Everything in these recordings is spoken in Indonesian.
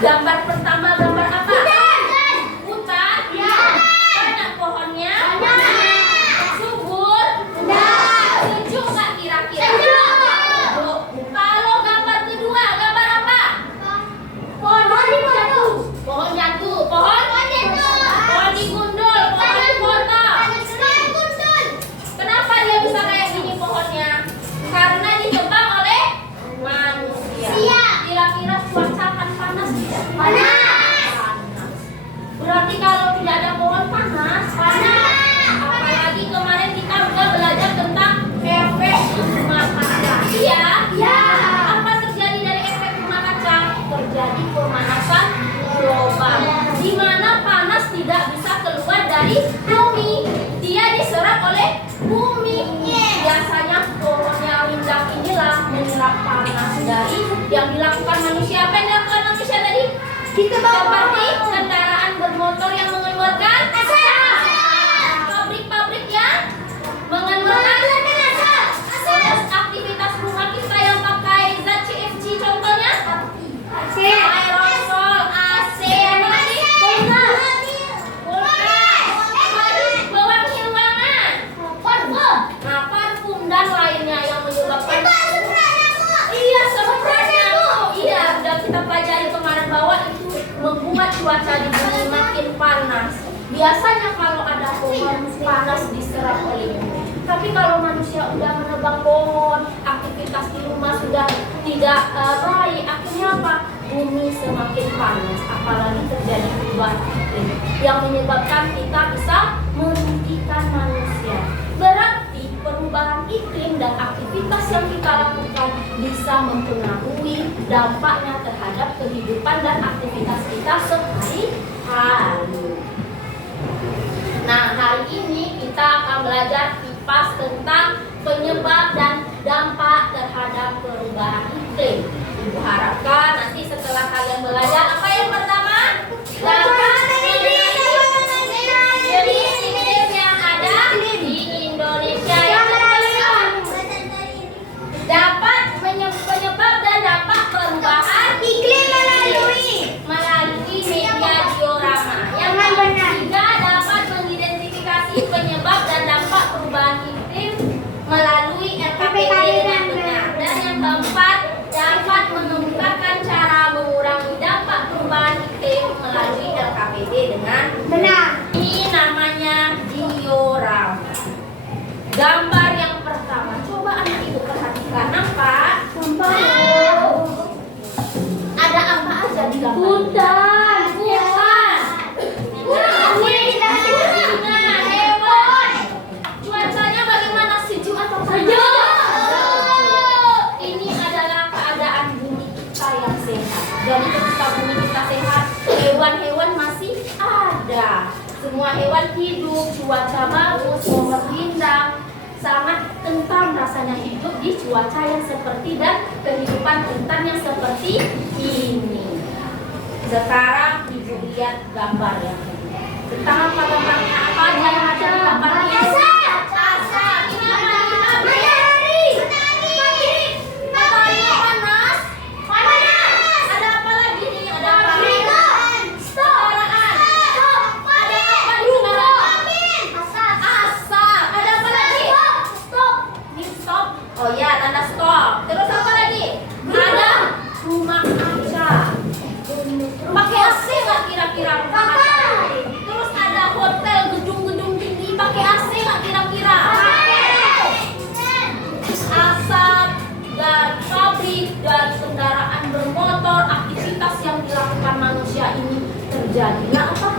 Gambar pertama gambar apa? Hutan. Mana pohonnya? Subur. Sejuk nggak kira-kira? Kalau gambar kedua gambar apa? Pohon jatuh. Pohon digundul. Pohon dipotong. Kenapa dia bisa kayak gini pohonnya? Karena ditebang oleh manusia. Kira-kira cuaca akan panas tidak? Panas. Berarti kalau tidak ada pohon panas. Apalagi kemarin kita udah belajar tentang efek rumah kaca. Iya. Apa terjadi dari efek rumah kaca? Terjadi pemanasan global. Di mana panas tidak bisa keluar dari bumi. Dia diserap oleh bumi. Biasanya pohonnya rindang inilah menyerap panas dari yang dilakukan manusia. Apa yang dilakukan manusia tadi? Seperti kendaraan bermotor yang mengeluarkan asap. Pabrik-pabrik yang mengeluarkan asap. Terus aktivitas rumah kita yang pakai zat CFC contohnya aerosol, AC, apa lagi? Pewangi ruangan. Nah, parfum dan lainnya yang menyebabkan iya, semprot nyamuk. Iya, udah kita pelajari kemarin bahwa itu membuat cuaca di bumi makin panas. Biasanya kalau ada pohon panas diserap oleh bumi. Tapi kalau manusia udah menebang pohon, aktivitas di rumah sudah tidak baik, akhirnya apa? Bumi semakin panas, apalagi terjadi perubahan iklim yang menyebabkan kita bisa merugikan manusia. Berarti perubahan iklim dan aktivitas yang kita lakukan bisa mempengaruhi dampaknya terhadap kehidupan dan aktivitas kita sehari-hari. Nah, hari ini kita akan belajar kipas tentang penyebab dan dampak terhadap perubahan iklim. Ibu harapkan nanti setelah kalian belajar apa yang pertama? Dapat jadi iklim yang ada di Indonesia. Yang kedua, dapat penyebab dan dampak perubahan iklim melalui media diorama. Yang ketiga, dapat mengidentifikasi penyebab dan dampak perubahan iklim melalui RKPD dengan benar. Dan yang keempat, dapat mengemukakan cara mengurangi dampak perubahan iklim melalui RKPD dengan benar. Ini namanya diorama. Gambar yang pertama, coba anak ibu perhatikan apa? Ada apa aja di gambar? Hutan. Hewan. Cuacanya bagaimana? Sejuk atau panas? Ini adalah keadaan bumi kita yang sehat. Jadi ketika bumi kita sehat, hewan-hewan masih ada. Semua hewan hidup, cuaca bagus, pohon rindang, sangat tentram rasanya hidup di cuaca yang seperti dan kehidupan hutan yang seperti ini. Sekarang ibu lihat gambar yang kedua. Tentang apa gambarnya? Apa yang ada di gambarnya? Asap. Matahari panas. Ada apa lagi nih? Ada apa? Asap. Ada apa lagi? Stop. Oh ya, tanda stop. Terus apa lagi? Ada rumah kaca. Pakai AC nggak kira-kira rumah kaca? Terus ada hotel, gedung-gedung tinggi pakai AC nggak kira-kira? Asap dan pabrik dan kendaraan bermotor, aktivitas yang dilakukan manusia ini terjadinya apa?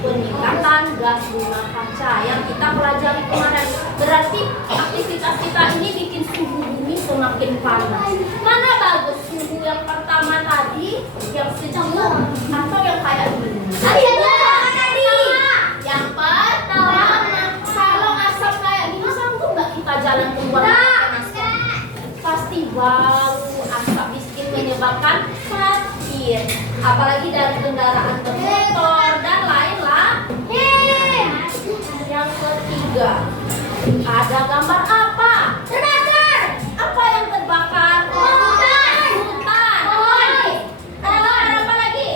Peningkatan gas rumah kaca yang kita pelajari kemarin. Berarti aktivitas kita ini bikin suhu bumi semakin panas. Mana bagus, suhu yang pertama tadi yang sejuk atau yang kayak gini? Yang pertama. Kalau asap kayak gini sanggup nggak kita jalan keluar panas? Pasti bau, asap bikin menyebabkan sakit. Apalagi dari kendaraan bermotor dan lain-lain. Yang ketiga, ada gambar apa? Terbakar. Apa yang terbakar? Hutan. Ada gambar apa lagi?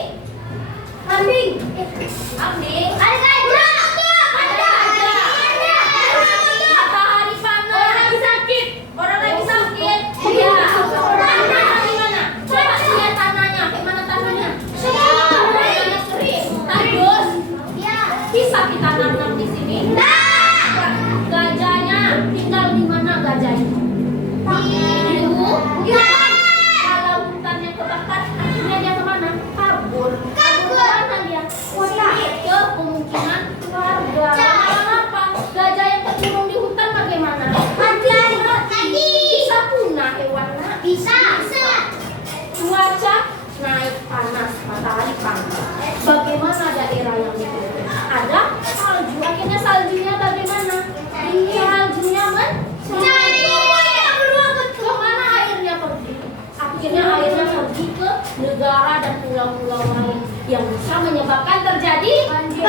yang bisa menyebabkan terjadi banjir.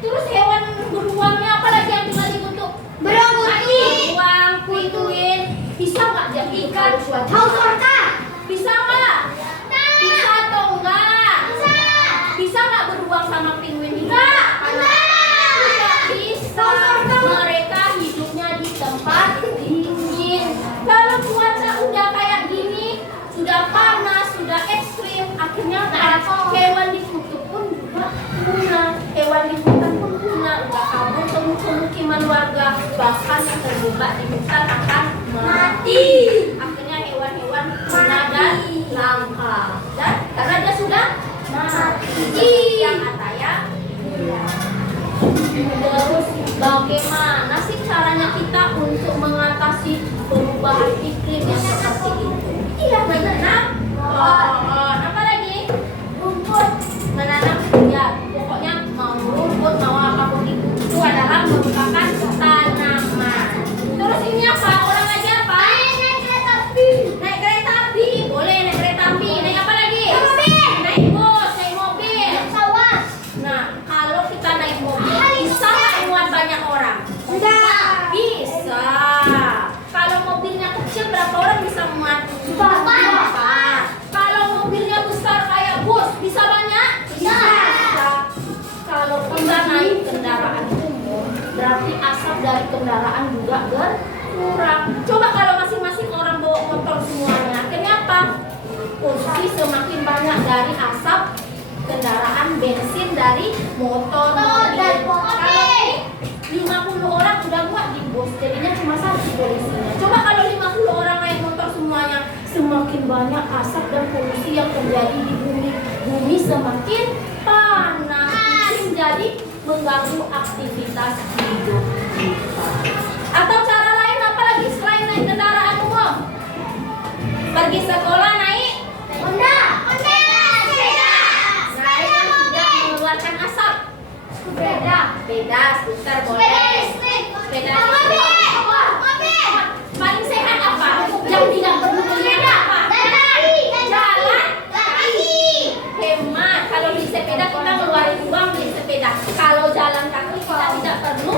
Terus hewan beruangnya apa lagi yang tinggal dibentuk? Beruang, pinguin. Bisa nggak jadi ikan? Bisa nggak? Bisa atau enggak? Bisa nggak beruang sama pinguin? Tidak bisa. Mereka hidupnya di tempat dingin. Kalau cuaca udah kayak gini, sudah panas, sudah ekstrim, akhirnya hewan di kutub pun juga punah, hewan di hutan pun punah, udah kabur ke pemukiman warga, bahkan yang terjebak di hutan akan mati. Akhirnya hewan-hewan punah dan langka, dan karena dia sudah mati. Yang kata ya. Terus bagaimana sih caranya kita untuk mengatasi perubahan iklim yang seperti itu? Iya, menanam pohon. Apa lagi? Rumput. Menanam, ya pokoknya mau rumput, mau apapun itu adalah merupakan tanaman. Terus ini apa? Orang lagi apa? Naik kereta api. Naik kereta api. Boleh naik kereta api. Naik apa lagi? Naik mobil. Naik bus, naik mobil. Pesawat. Nah, kalau kita naik mobil, bisa nggak muat banyak orang? Bisa. Kalau mobilnya kecil, berapa orang bisa muat? Empat. Kalau mobilnya besar kayak bus, bisa banyak? Bisa. Kalau kita naik kendaraan umum, berarti asap dari kendaraan juga berkurang. Coba kalau masing-masing orang bawa motor semuanya, akhirnya apa? Polusi semakin banyak dari asap kendaraan bensin dari motor. Kalau ini 50 orang udah muat di bus, jadinya cuma satu polisinya. Coba kalau 50 orang naik motor semuanya, semakin banyak asap dan polusi yang terjadi di bumi. Bumi semakin panas, jadi mengganggu aktivitas hidup kita. Atau cara lain apa lagi selain naik kendaraan umum? Pergi sekolah naik Honda. Naik yang tidak mengeluarkan asap. Sepeda, skuter boleh. Sepeda paling sehat apa? Yang tidak perlu beli apa? Jalan kaki. Hemat. Kalau di sepeda kita ngeluarin uang beli sepeda. Kalau jalan kaki kita tidak perlu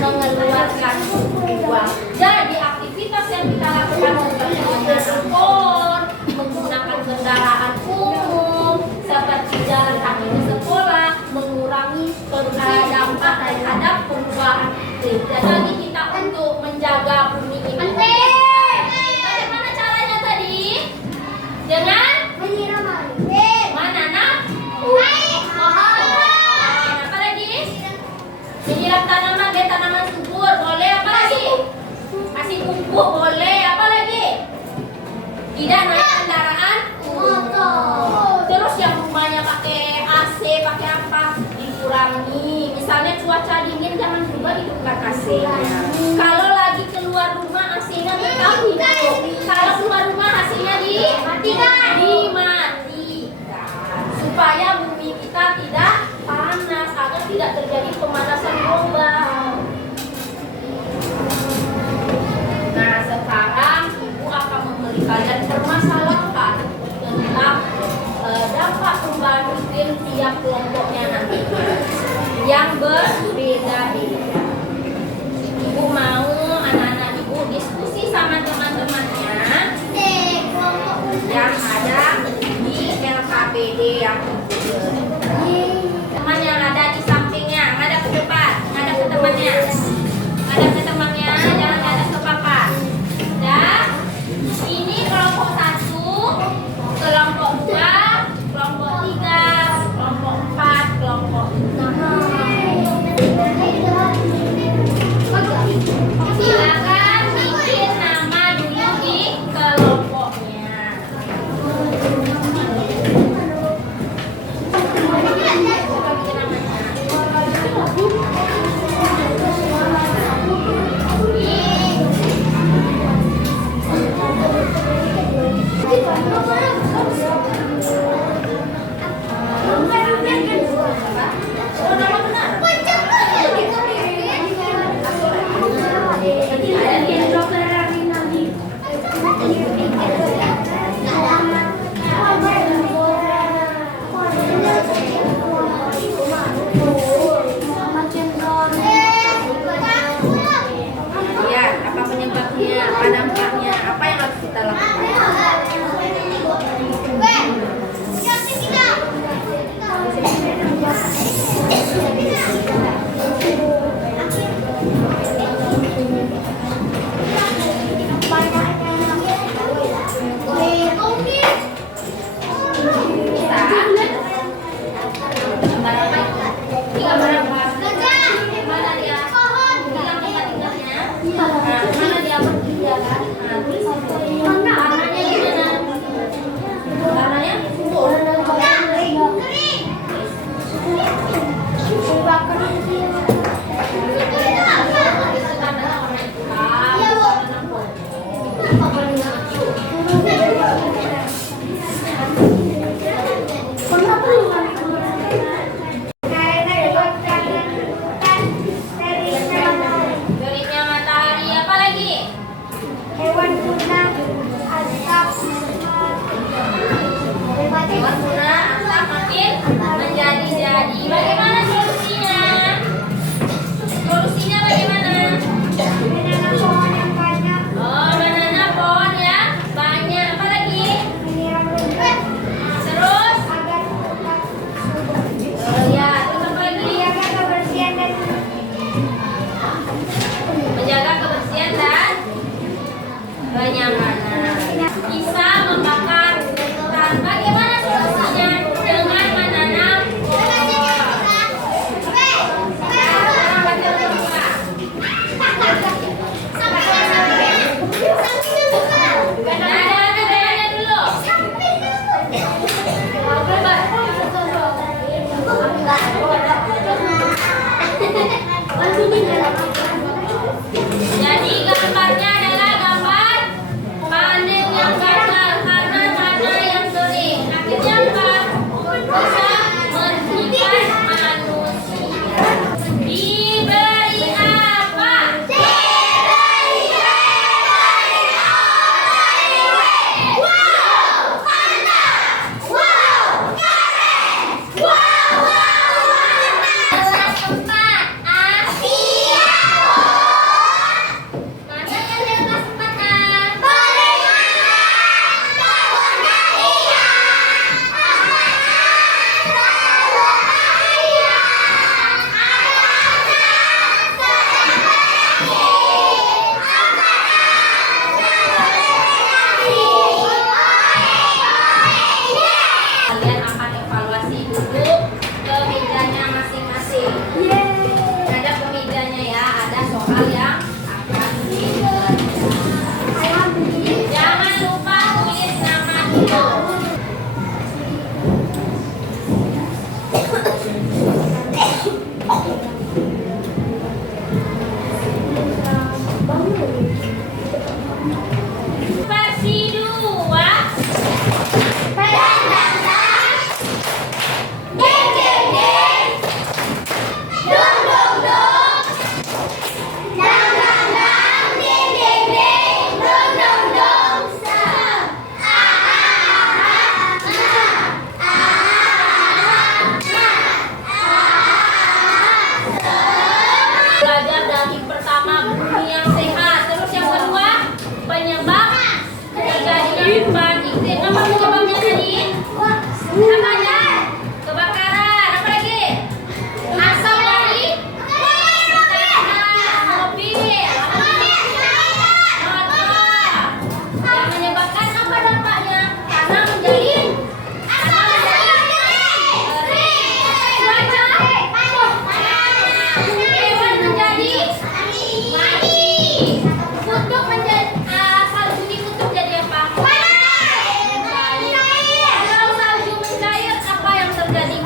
mengeluarkan uang. Jadi aktivitas yang kita lakukan seperti mengendarai motor, menggunakan kendaraan umum, seperti jalan kaki ke sekolah, mengurangi dampak terhadap perubahan iklim. Jadi kita untuk menjaga bumi ini. Bagaimana caranya tadi? Dengan menanam pohon. Apa lagi? Menyiram tanaman, biar tanaman subur. Boleh. Apa lagi? Kasih pupuk. Boleh. Apa lagi? Tidak naik kendaraan umum. Terus yang rumahnya pakai AC, pakai apa? Dikurangi. Misalnya cuaca dingin, jangan juga hidupkan AC-nya. Kalau lagi keluar rumah, AC-nya tetap hidup. Kalau keluar rumah, AC-nya dimatikan. Supaya bumi kita tidak panas, agar tidak terjadi pemanasan global. Nah, sekarang Ibu akan memberi kalian permasalahan tentang dampak perubahan iklim tiap kelompoknya nanti yang berbeda-beda. Ibu mau anak-anak Ibu diskusi sama teman-temannya yang ada di LKPD yang teman yang ada di sampingnya, ada ke depan, ada ke temannya, jangan ada ke papa. Dan ini kelompok 1, kelompok 2, kelompok 3, kelompok 4, kelompok 5. Silakan bikin nama dulu di kelompoknya. Gambar apa itu? Ini gambar apa? Mana dia? Bilang tempat tinggalnya. Nah, mana dia bertiga kan? Nah, tulis itu. Warnanya gimana? Warnanya? Teritnya matahari. Apa lagi? Hewan tuna, asap, Hewan tuna, asap makin menjadi-jadi. Bagaimana solusinya? Solusinya bagaimana? menanam pohon yang banyak, Oh, banana pohon ya banyak. Apa lagi? menyiram rumput Terus? agar tetap subur, Oh ya, terus apa lagi? menjaga kebersihan dan Menjaga kebersihan dan kenyamanan. Bisa membakar hutan. Bagaimana solusinya? Dengan menanam pohon. Sekarang baca terbuka. Nada dulu. Jadi gambarnya adalah gambar panen yang gagal karena tanah yang kering. Akhirnya apa? Bisa merugikan manusia. Diberi apa? Tempat Asia. Mana yang bebas tempat? Kalian akan evaluasi dulu ke mejanya masing-masing. Ada ke mejanya ya, ada soal yang akan dikerjakan. Jangan lupa tulis nama dulu. Versi 2. Belajar dari pertama bumi yang sehat. Terus yang kedua penyebab terjadinya perubahan iklim. Apa penyebabnya tadi? Apa aja? Kebakaran. Apa lagi? Asap dari mobil. Motor. Yang menyebabkan apa dampaknya? Tanah menjadi hewan menjadi mati. Kutub menjadi salju dikutuk jadi apa? Kalau salju mencair, apa yang terjadi?